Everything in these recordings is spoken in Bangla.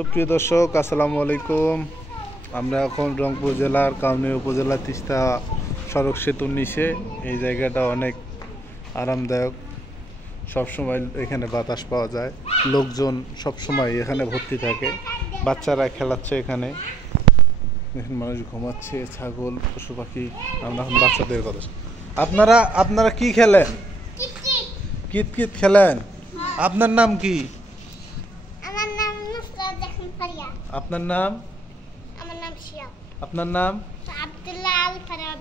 সুপ্রিয় দর্শক, আসসালামু আলাইকুম। আমরা এখন রংপুর জেলার কাউনিয়া উপজেলা তিস্তা সড়ক সেতুর নিচে। এই জায়গাটা অনেক আরামদায়ক, সবসময় এখানে বাতাস পাওয়া যায়, লোকজন সবসময় এখানে ভর্তি থাকে, বাচ্চারা খেলাচ্ছে এখানে, এখানে মানুষ ঘুমাচ্ছে, ছাগল, পশু পাখি। আমরা এখন বাচ্চাদের কথা, আপনারা কি খেলেন? কিতকিত খেলেন? আপনার নাম কি? আপনার নাম? আমার নাম শিয়াব। আপনার নাম? আব্দুল্লাহ আল ফারাব।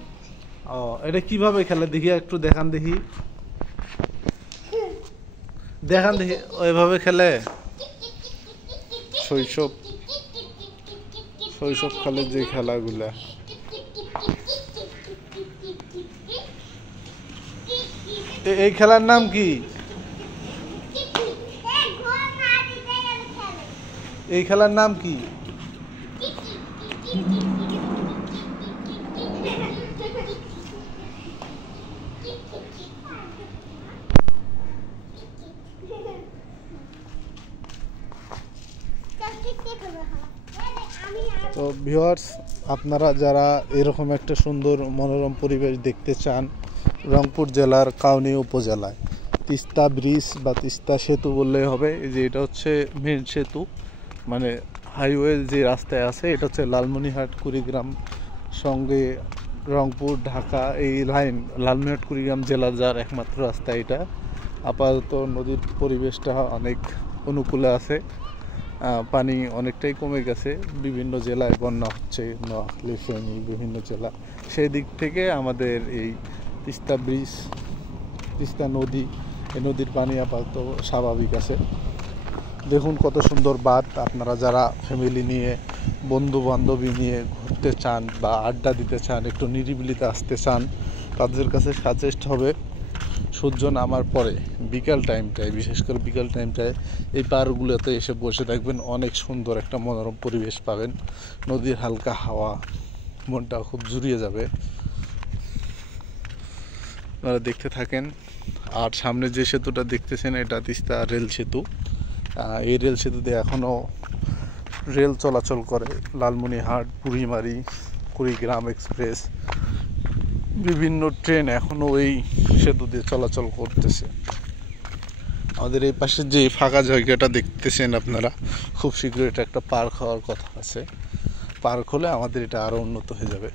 ও, এটা কিভাবে খেলে দেখি, একটু দেখান দেখি, দেখান দেখি। ওইভাবে খেলে শৈশবকালের যে খেলাগুলা। এই খেলার নাম কি? এই খেলার নাম কি? তো ভিউয়ার্স, আপনারা যারা এরকম একটা সুন্দর মনোরম পরিবেশ দেখতে চান, রংপুর জেলার কাউনিয়া উপজেলায় তিস্তা ব্রিজ বা তিস্তা সেতু বললেই হবে। এই যে এটা হচ্ছে মেন সেতু, মানে হাইওয়ে যে রাস্তায় আছে, এটা হচ্ছে লালমনিরহাট কুড়িগ্রাম সঙ্গে রংপুর ঢাকা এই লাইন, লালমনিরহাট কুড়িগ্রাম জেলার যার একমাত্র রাস্তা এটা। আপাতত নদীর পরিবেশটা অনেক অনুকূলে আছে, পানি অনেকটাই কমে গেছে, বিভিন্ন জেলায় বন্যা হচ্ছে, নোয়াখালী, ফেনী, বিভিন্ন জেলা। সেই দিক থেকে আমাদের এই তিস্তা ব্রিজ, তিস্তা নদী, এই নদীর পানি আপাতত স্বাভাবিক আছে। দেখুন কত সুন্দর বাঁধ। আপনারা যারা ফ্যামিলি নিয়ে, বন্ধু বান্ধবী নিয়ে ঘুরতে চান বা আড্ডা দিতে চান, একটু নিরিবিলিতে আসতে চান, তাদের কাছে সাজেস্ট হবে সূর্য নামার পরে বিকাল টাইমটায়, বিশেষ করে বিকাল টাইমটায় এই পাড়গুলোতে এসে বসে থাকবেন, অনেক সুন্দর একটা মনোরম পরিবেশ পাবেন, নদীর হালকা হাওয়া, মনটা খুব জুড়িয়ে যাবে। আপনারা দেখতে থাকেন। আর সামনে যে সেতুটা দেখতেছেন, এটা তিস্তা রেল সেতু। এই রেল সেতুতে এখনও রেল চলাচল করে, লালমনিরহাট, বুড়িমারি, কুড়িগ্রাম এক্সপ্রেস, বিভিন্ন ট্রেন এখনও এই সেতু দিয়ে চলাচল করতেছে। আমাদের এই পাশে যে ফাঁকা জায়গাটা দেখতেছেন আপনারা, খুব শীঘ্রই এটা একটা পার্ক হওয়ার কথা আছে। পার্ক হলে আমাদের এটা আরও উন্নত হয়ে যাবে।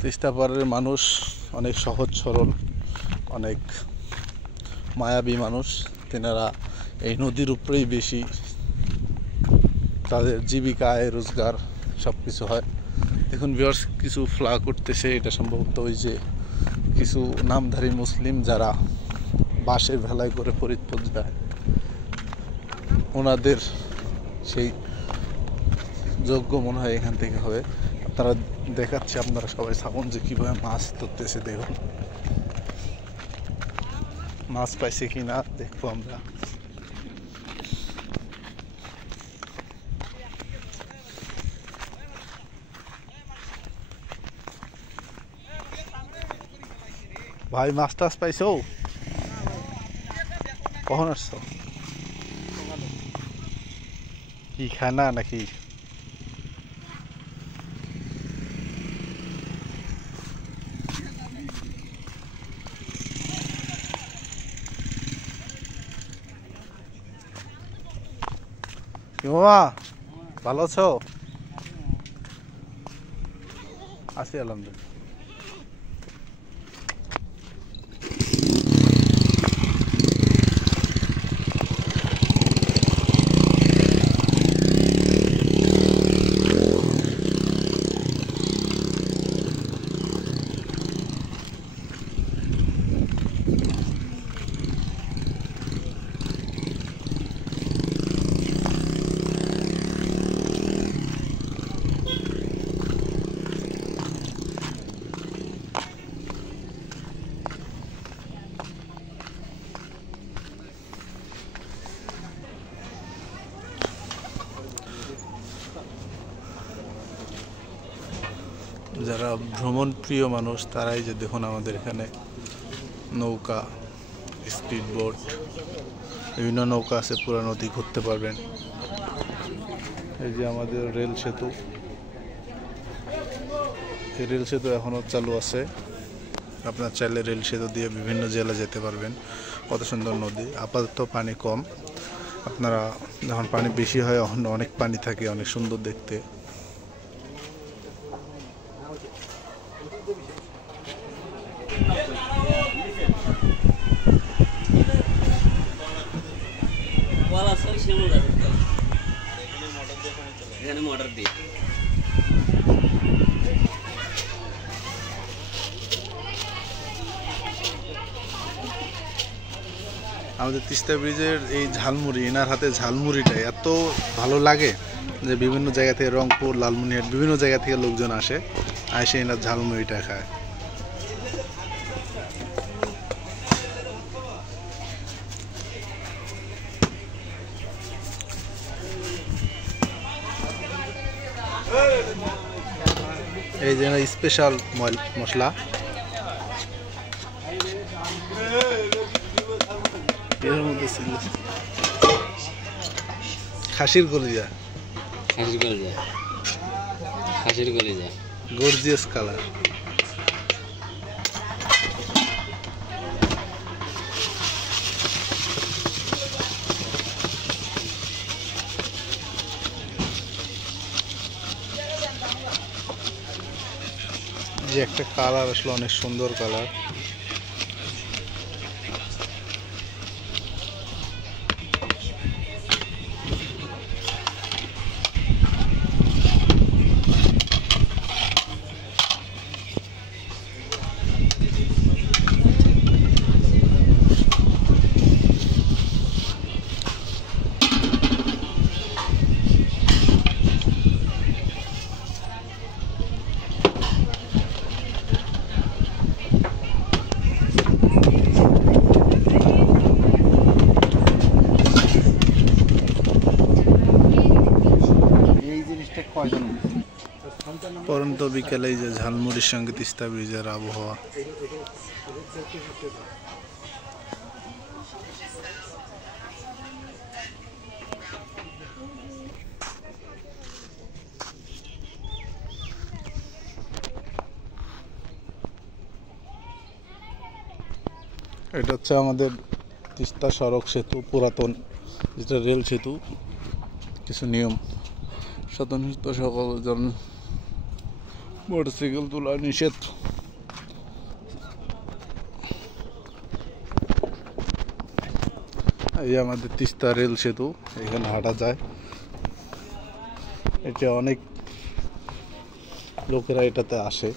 তিস্তা পাড়ের মানুষ অনেক সহজ সরল, অনেক মায়াবী মানুষ। তেনারা এই নদীর উপরেই বেশি তাদের জীবিকা, আয় রোজগার সব কিছু হয়। দেখুন ভিউয়ার্স, কিছু ফ্লাগ করতেছে, এটা সম্ভবত ওই যে কিছু নামধারী মুসলিম যারা বাঁশের ভেলায় করে ফরিদপুর যায়, ওনাদের সেই যোগ্য মনে হয় এখান থেকে হবে। আপনারা দেখাচ্ছে, আপনারা সবাই সাবন যে কীভাবে মাছ ধরতেছে। দেখুন মাছ পাইছে কি না দেখবো আমরা। ভাই, মাছ টাছ পাইছো? কখন আসছো? কি খানা নাকি? মামা ভালো আছো? আছি আলহামদুলিল্লাহ। যারা ভ্রমণ প্রিয় মানুষ তারাই যে দেখুন আমাদের এখানে নৌকা, স্পিড বোট, বিভিন্ন নৌকা আছে, পুরো নদী ঘুরতে পারবেন। এই যে আমাদের রেল সেতু, এই রেল সেতু এখনো চালু আছে। আপনার চাইলে রেল সেতু দিয়ে বিভিন্ন জেলা যেতে পারবেন। কত সুন্দর নদী, আপাতত পানি কম, আপনারা যখন পানি বেশি হয় তখন অনেক পানি থাকে, অনেক সুন্দর দেখতে। আমাদের তিস্তা ব্রিজের এই ঝালমুড়ি, এনার হাতে ঝালমুড়িটা এত ভালো লাগে যে বিভিন্ন জায়গা থেকে, রংপুর, লালমনিরহাট, বিভিন্ন জায়গা থেকে লোকজন আসে, এসে এনার ঝালমুড়িটা খায়। এই যে স্পেশাল মশলা, এর মধ্যে ছিল খাসির কলিজা, গর্জিয়াস কালার। যে একটা কালার আসলে অনেক সুন্দর কালার। পরন্ত বিকেলে যে ঝালমুড়ির সঙ্গে তিস্তা ব্রিজের আবহাওয়া। এটা হচ্ছে আমাদের তিস্তা সড়ক সেতু, পুরাতন যেটা রেল সেতু। কিছু নিয়ম, স্বতন্ত্র সকল জন মোটরসাইকেল তোলা নিষেধ। এই আমাদের তিস্তা রেল সেতু, এখানে হাঁটা যায়। এটা অনেক লোকেরা এটাতে আসে।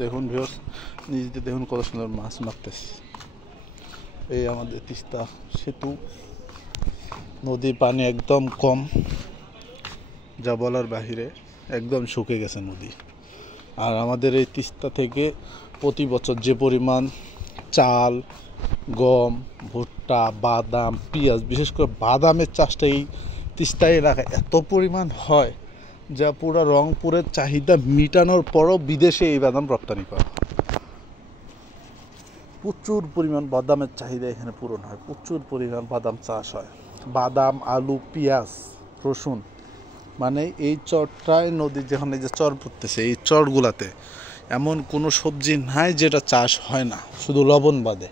দেখুন ভিউয়ার্স, নিজেদের দেখুন কত সুন্দর মাছ মারতেছে। এই আমাদের তিস্তা সেতু, নদীর পানি একদম কম, যা বলার বাহিরে, একদম শুকিয়ে গেছে নদী। আর আমাদের এই তিস্তা থেকে প্রতি বছর যে পরিমাণ চাল, গম, ভুট্টা, বাদাম, পেঁয়াজ, বিশেষ করে বাদামের চাষটা এই তিস্তা এলাকায় এত পরিমাণ হয় যা পুরো রংপুরের চাহিদা মিটানোর পরও বিদেশে এই বাদাম রপ্তানি করা। প্রচুর পরিমাণ বাদামের চাহিদা এখানে পূরণ হয়, প্রচুর পরিমাণ বাদাম চাষ হয়। বাদাম, আলু, পেঁয়াজ, রসুন, মানে এই চরটায় নদীর যেখানে যে চর পড়তেছে, এই চরগুলাতে এমন কোনো সবজি নাই যেটা চাষ হয় না, শুধু লবণ বাদে।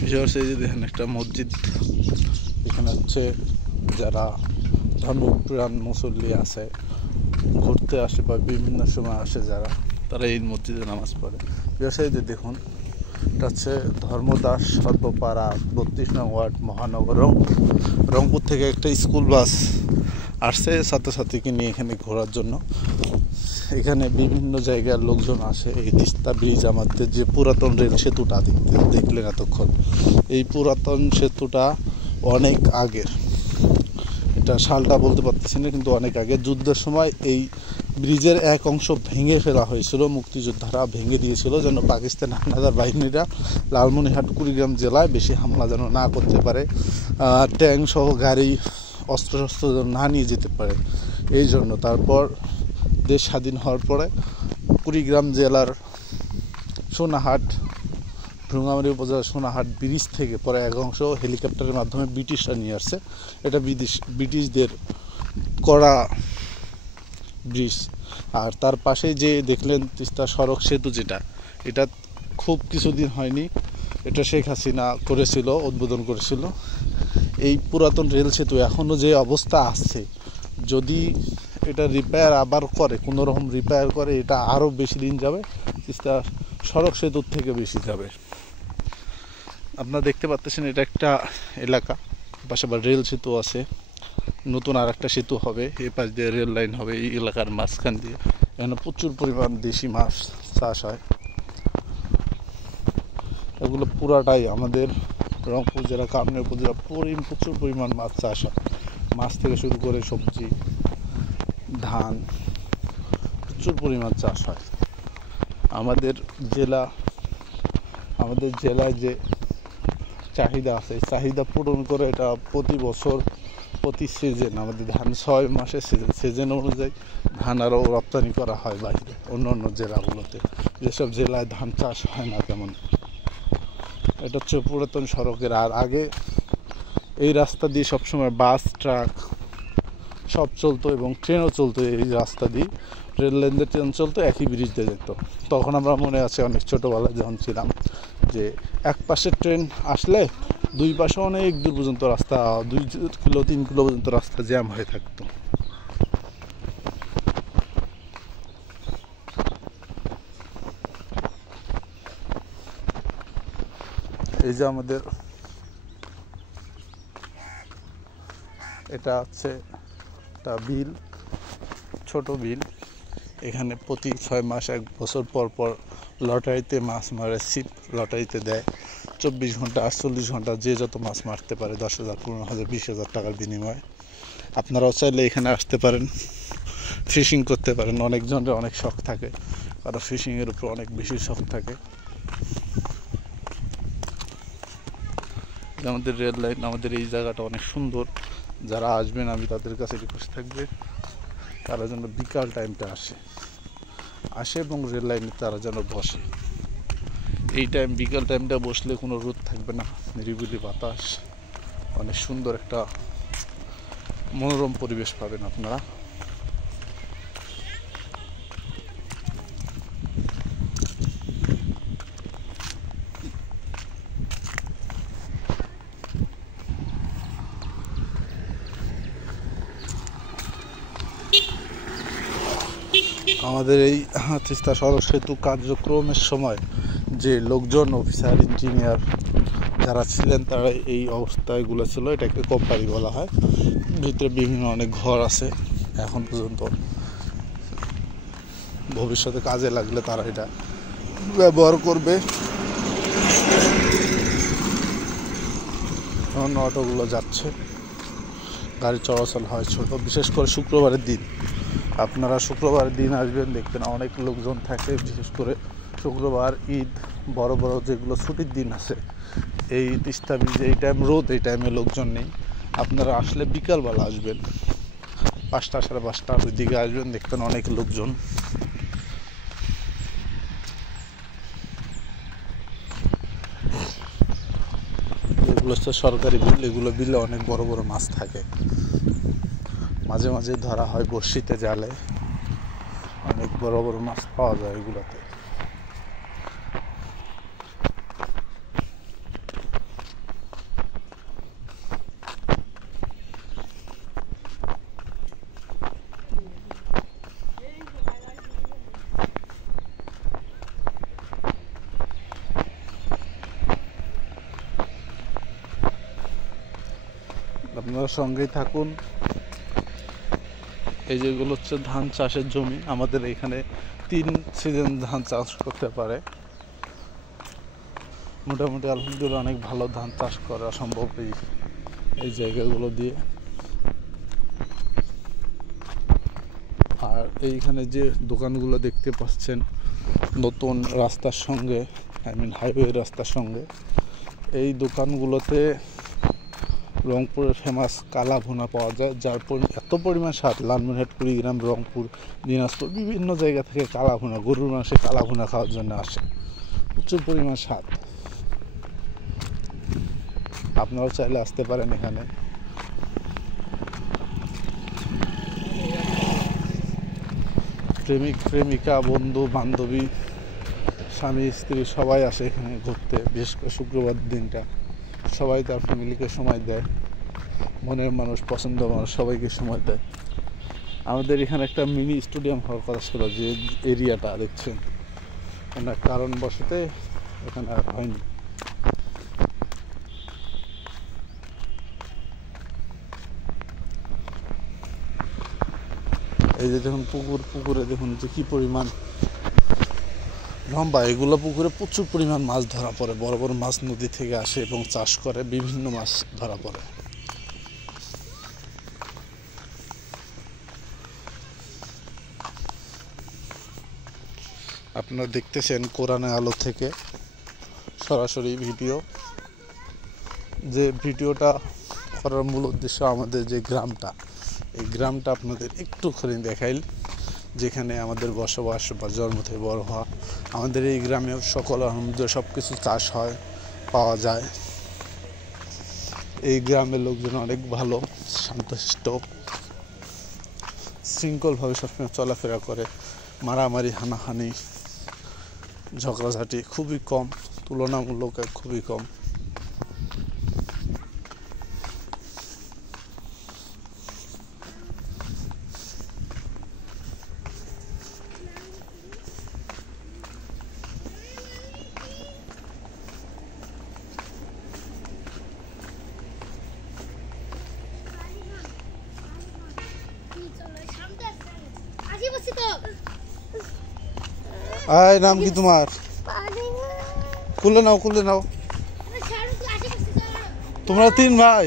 বিশেষ এই যে দেখেন একটা মসজিদ, এখানে হচ্ছে যারা ধর্মপ্রাণ মুসল্লি আছে, ঘুরতে আসে বা বিভিন্ন সময় আসে যারা, তারা এই মসজিদে নামাজ পড়ে। ব্যবসায়ীদের দেখুন, এটা হচ্ছে ধর্মদাস সর্বপাড়া 32 নং ওয়ার্ড মহানগর রংপুর থেকে একটা স্কুল বাস আসছে ছাত্রছাত্রীকে নিয়ে এখানে ঘোরার জন্য। এখানে বিভিন্ন জায়গার লোকজন আসে। এই তিস্তা ব্রিজ, আমাদের যে পুরাতন রেল সেতুটা দেখলেন এতক্ষণ, এই পুরাতন সেতুটা অনেক আগের, এটা সালটা বলতে পারতেছি না, কিন্তু অনেক আগে যুদ্ধের সময় এই ব্রিজের এক অংশ ভেঙে ফেলা হয়েছিল, মুক্তিযোদ্ধারা ভেঙে দিয়েছিল যেন পাকিস্তান হানাদার বাহিনীরা লালমনিরহাট কুড়িগ্রাম জেলায় বেশি হামলা যেন না করতে পারে, ট্যাঙ্ক সহ গাড়ি অস্ত্রশস্ত্র যেন না নিয়ে যেতে পারে। এই জন্য তারপর দেশ স্বাধীন হওয়ার পরে কুড়িগ্রাম জেলার সোনাহাট, ভ্রুঙ্গামারী উপজেলার সোনাহাট ব্রিজ থেকে পরে এক অংশ হেলিকপ্টারের মাধ্যমে ব্রিটিশরা নিয়ে আসছে। এটা ব্রিটিশদের করা ব্রিজ। আর তার পাশেই যে দেখলেন তিস্তা সড়ক সেতু, যেটা এটা খুব কিছুদিন হয়নি, এটা শেখ হাসিনা করেছিল, উদ্বোধন করেছিল। এই পুরাতন রেল সেতু এখনও যে অবস্থা আছে, যদি এটা রিপেয়ার আবার করে, কোনো রকম রিপেয়ার করে, এটা আরও বেশি দিন যাবে, তিস্তা সড়ক সেতুর থেকে বেশি যাবে। আপনারা দেখতে পাচ্ছেন এটা একটা এলাকা, পাশে আবার রেল সেতু আছে, নতুন আর একটা সেতু হবে, এ পাশ দিয়ে রেল লাইন হবে এই এলাকার মাঝখান দিয়ে। এখানে প্রচুর পরিমাণ দেশি মাছ চাষ হয়। এগুলো পুরাটাই আমাদের রংপুর জেলা, কামরূপ উপজেলা প্রচুর পরিমাণ মাছ চাষ হয়। মাছ থেকে শুরু করে সবজি, ধান, প্রচুর পরিমাণ চাষ হয়। আমাদের জেলায় যে চাহিদা আছে, চাহিদা পূরণ করে এটা প্রতি বছর প্রতি সিজন আমাদের ধান 6 মাসের সিজন অনুযায়ী ধান আরও রপ্তানি করা হয় বাইরে অন্য জেলাগুলোতে, যেসব জেলায় ধান চাষ হয় না তেমন। এটা হচ্ছে পুরাতন সড়কের। আর আগে এই রাস্তা দিয়ে সবসময় বাস, ট্রাক সব চলতো এবং ট্রেনও চলতো। এই রাস্তা দিয়ে রেল লাইন দিয়ে ট্রেন চলতো, একই ব্রিজ দিয়ে যেত। তখন আমরা মনে আছে অনেক ছোটোবেলায় যখন ছিলাম, যে এক পাশে ট্রেন আসলে দুই পাশে অনেক দূর পর্যন্ত রাস্তা, 2 কিলো 3 কিলো পর্যন্ত রাস্তা জ্যাম হয়ে থাকতো। এই যে আমাদের এটা হচ্ছে একটা বিল, ছোট বিল। এখানে প্রতি 6 মাস 1 বছর পর পর লটারিতে মাছ মারে, ছিপ লটারিতে দেয়। 24 ঘন্টা 48 ঘন্টা যে যত মাছ মারতে পারে, 10,000 15,000 20,000 টাকার বিনিময়ে। আপনারাও চাইলে এখানে আসতে পারেন, ফিশিং করতে পারেন। অনেকজনের অনেক শখ থাকে, কারণ ফিশিংয়ের উপর অনেক বেশি শখ থাকে। আমাদের রেল লাইন, আমাদের এই জায়গাটা অনেক সুন্দর। যারা আসবেন আমি তাদের কাছে রিকোয়েস্ট থাকবে তারা যেন বিকাল টাইমটা আসে এবং রেল লাইনে তারা যেন বসে। এই বিকাল টাইমটা বসলে কোনো রোদ থাকবে না, নিরিবিলি বাতাস, অনেক সুন্দর একটা মনোরম পরিবেশ পাবেন আপনারা। আমাদের এই তিস্তা সড়ক সেতু কার্যক্রমের সময় যে লোকজন, অফিসার, ইঞ্জিনিয়ার যারা ছিলেন, তারা এই অবস্থাগুলো ছিল। এটাকে কোম্পানি বলা হয়। ভিতরে বিভিন্ন অনেক ঘর আছে এখন পর্যন্ত। ভবিষ্যতে কাজে লাগলে তারা এটা ব্যবহার করবে। এখন অটোগুলো যাচ্ছে, গাড়ি চলাচল হয় ছোট, বিশেষ করে শুক্রবারের দিন। আপনারা শুক্রবারের দিন আসবেন, দেখবেন অনেক লোকজন থাকে। বিশেষ করে শুক্রবার, ঈদ, বড় বড় যেগুলো ছুটির দিন আছে, এই তিস্তা ব্রিজে এই টাইম রোদ, এই টাইমে লোকজন নেই। আপনারা আসলে বিকালবেলা আসবেন, 5টা 5:30 ওই দিকে আসবেন, দেখবেন অনেক লোকজন। এগুলো হচ্ছে সরকারি বিল। এগুলো বিলে অনেক বড় বড় মাছ থাকে, মাঝে মাঝে ধরা হয় বড়শিতে, জালে অনেক বড় বড় মাছ পাওয়া যায় এগুলোতে। আপনারা সঙ্গেই থাকুন। এই যেগুলো হচ্ছে ধান চাষের জমি। আমাদের এখানে 3 সিজন ধান চাষ করতে পারে। মোটামুটি আলহামদুলিল্লাহ অনেক ভালো ধান চাষ করা সম্ভব এই জায়গাগুলো দিয়ে। আর এইখানে যে দোকানগুলো দেখতে পাচ্ছেন নতুন রাস্তার সঙ্গে, হাইওয়ে রাস্তার সঙ্গে, এই দোকানগুলোতে রংপুরের ফেমাস কালা ভুনা পাওয়া যায়, যার এত পরিমাণ স্বাদ। লালমনিরহাট, কুড়িগ্রাম, রংপুর, দিনাজপুর বিভিন্ন জায়গা থেকে কালা ভুনা, গরুর মাংসে কালা ভুনা খাওয়ার জন্য আসে। প্রচুর পরিমাণ স্বাদ। আপনারাও চাইলে আসতে পারেন এখানে। প্রেমিক প্রেমিকা, বন্ধু বান্ধবী, স্বামী স্ত্রী সবাই আসে এখানে ঘুরতে। বিশেষ করে শুক্রবার দিনটা সবাই তার ফ্যামিলিকে সময় দেয়, মনের মানুষ, পছন্দ মানুষ সবাইকে সময় দেয়। আমাদের এখানে একটা মিনি স্টেডিয়াম হওয়ার কথা ছিল, যে এরিয়াটা দেখছেন, কোনো কারণবশতে এখানে আর হয়নি। এই যে দেখুন পুকুরে দেখুন যে কি পরিমাণ লম্বা। এগুলো পুকুরে প্রচুর পরিমাণ মাছ ধরা পড়ে। বড় বড় মাছ নদী থেকে আসে এবং চাষ করে, বিভিন্ন মাছ ধরা পড়ে। আপনারা দেখতেছেন কোরআনের আলো থেকে সরাসরি ভিডিও। যে ভিডিওটা করার মূল উদ্দেশ্য, আমাদের যে গ্রামটা, এই গ্রামটা আপনাদের একটুখানি দেখাইল, যেখানে আমাদের বসবাস বা জন্ম থেকে বড় হওয়া। আমাদের এই গ্রামে সকল আলহামদুলিল্লাহ সব কিছু চাষ হয়, পাওয়া যায়। এই গ্রামের লোকজন অনেক ভালো, শান্তশিষ্ট, শৃঙ্খলভাবে সবসময় চলাফেরা করে। মারামারি, হানাহানি, ঝগড়াঝাটি খুবই কম, তুলনামূলক খুবই কম। আয়, নাম কি তোমার? খুলে নাও, খুলে নাও। তোমরা 3 ভাই?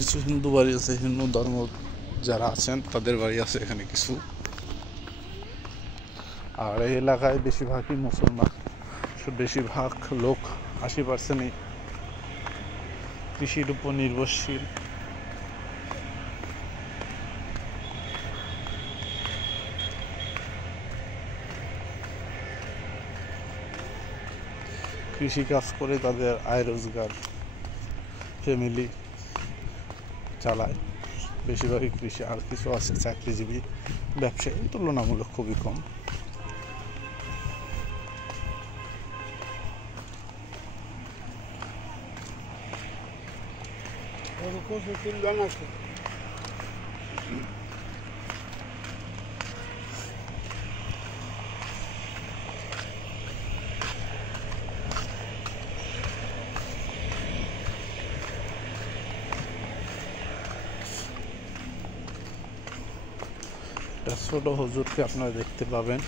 কিছু হিন্দু বাড়ি আছে, হিন্দু ধর্ম যারা আছেন তাদের বাড়ি আছে এখানে কিছু। আর এই এলাকায় বেশিরভাগই মুসলমান। বেশিরভাগ লোক 80% কৃষির উপর নির্ভরশীল। কৃষি কাজ করে তাদের আয় রোজগার, ফ্যামিলি চালায়। বেশিরভাগই কৃষি, আর কিছু আছে চাকরিজীবী, ব্যবসায়ী, তুলনামূলক খুবই কম। ছোট হুজুরকে আপনারা দেখতে পাবেন।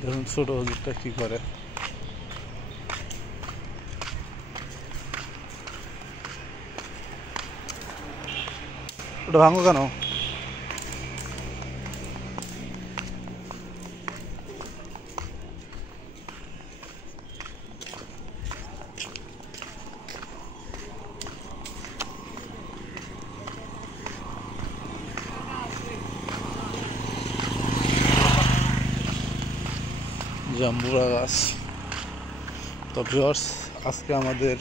দেখুন ছোট হুজুরটা কি করে। ওটা ভাঙো কেন? জাম্বুরা গাছ। তো ভিউয়ার্স, আজকে আমাদের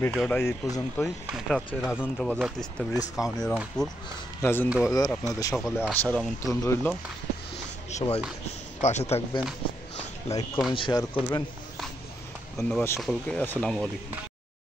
ভিডিওটা এই পর্যন্তই। এটা হচ্ছে রাজেন্দ্র বাজার, তিস্তা ব্রিজ, কাউনি, রংপুর। রাজেন্দ্র বাজার, আপনাদের সকলে আসার আমন্ত্রণ রইল। সবাই পাশে থাকবেন, লাইক কমেন্ট শেয়ার করবেন। ধন্যবাদ সকলকে। আসসালামু আলাইকুম।